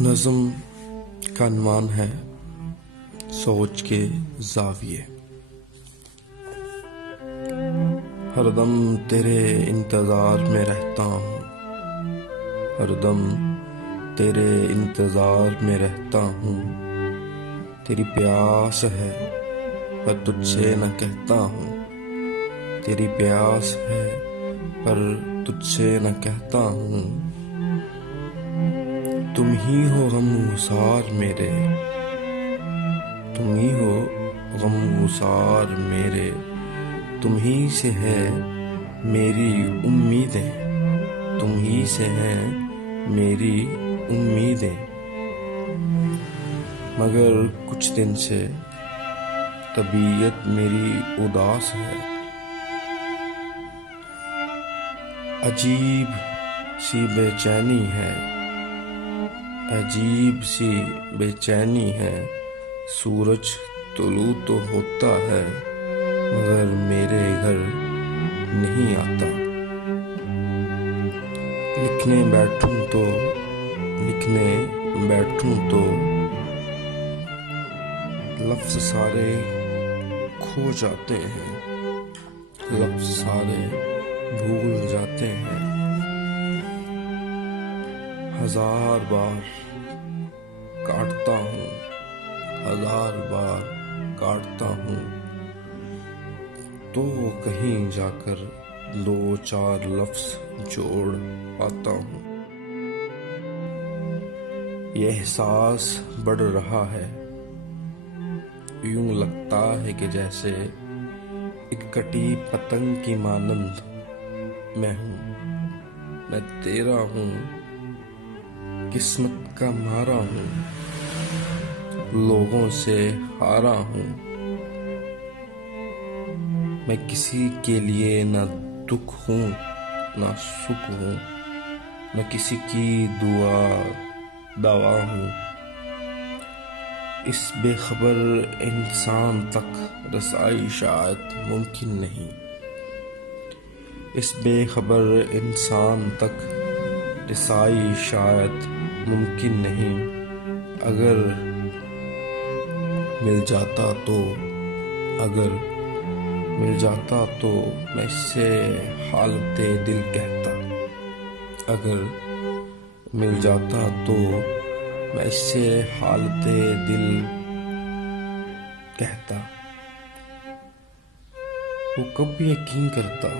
नज़्म का अन्वान है सोच के ज़ाविये। हरदम तेरे इंतज़ार में रहता हूँ, हरदम तेरे इंतज़ार में रहता हूँ। तेरी प्यास है पर तुझसे न कहता हूँ, तेरी प्यास है पर तुझसे न कहता हूँ। तुम ही हो गमगुसार मेरे, तुम ही हो गमगुसार मेरे। तुम ही से है मेरी उम्मीदें, तुम ही से है मेरी उम्मीदें। मगर कुछ दिन से तबीयत मेरी उदास है, अजीब सी बेचैनी है, अजीब सी बेचैनी है। सूरज तुलू तो होता है मगर मेरे घर नहीं आता। लिखने बैठूं तो लफ्ज़ सारे खो जाते हैं, लफ्ज़ सारे भूल जाते हैं। हजार बार काटता हूँ, हजार बार काटता हूँ, तो कहीं जाकर दो चार लफ्ज़ जोड़ पाता हूँ। ये एहसास बढ़ रहा है, यूं लगता है कि जैसे एक कटी पतंग की मानंद मैं हूँ। मैं तेरा हूँ, किस्मत का मारा हूँ, लोगों से हारा हूँ। मैं किसी के लिए न दुख हूँ न सुख हूँ, न किसी की दवा हूँ। इस बेखबर इंसान तक रसाई शायद मुमकिन नहीं, इस बेखबर इंसान तक रसाई शायद मुमकिन नहीं। अगर मिल जाता तो, अगर मिल जाता तो मैं इससे हालते दिल कहता, अगर मिल जाता तो मैं इससे हालते दिल कहता। वो कब यकीन करता,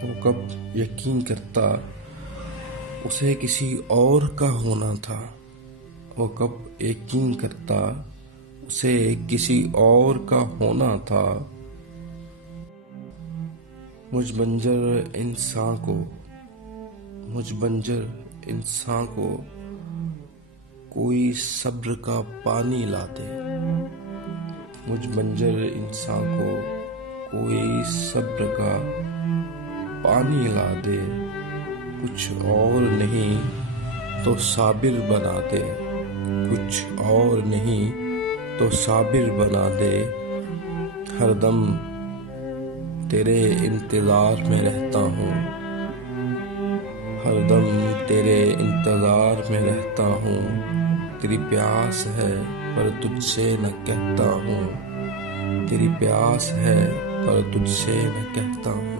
वो कब यकीन करता उसे किसी और का होना था। वो कब यकीन करता उसे किसी और का होना था। मुझ बंजर इंसान को कोई सब्र का पानी ला दे, मुझ बंजर इंसान को कोई सब्र का पानी ला दे। कुछ और नहीं तो साबिर बना दे, कुछ और नहीं तो साबिर बना दे। हरदम तेरे इंतज़ार में रहता हूँ, हरदम तेरे इंतज़ार में रहता हूँ। तेरी प्यास है पर तुझसे न कहता हूँ, तेरी प्यास है पर तुझसे न कहता हूँ।